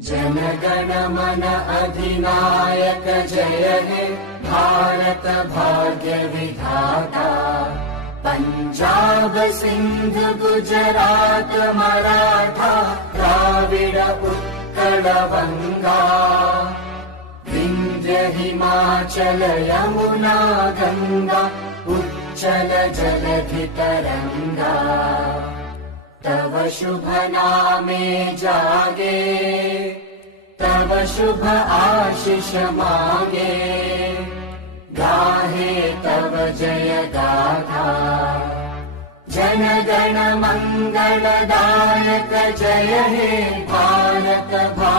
जनगण मन अधिनायक जय हे भारत भाग्य विधाता। पंजाब सिंध गुजरात मराठा द्राविड उत्कल बंगा। विंध्य हिमाचल यमुना गंगा उच्चल जलधि तरंगा। तव शुभ नामे जागे तव शुभ आशीष मांगे। गाहे तव जय गाथा जनगण मंगलदायक जय हे भारत भाग्य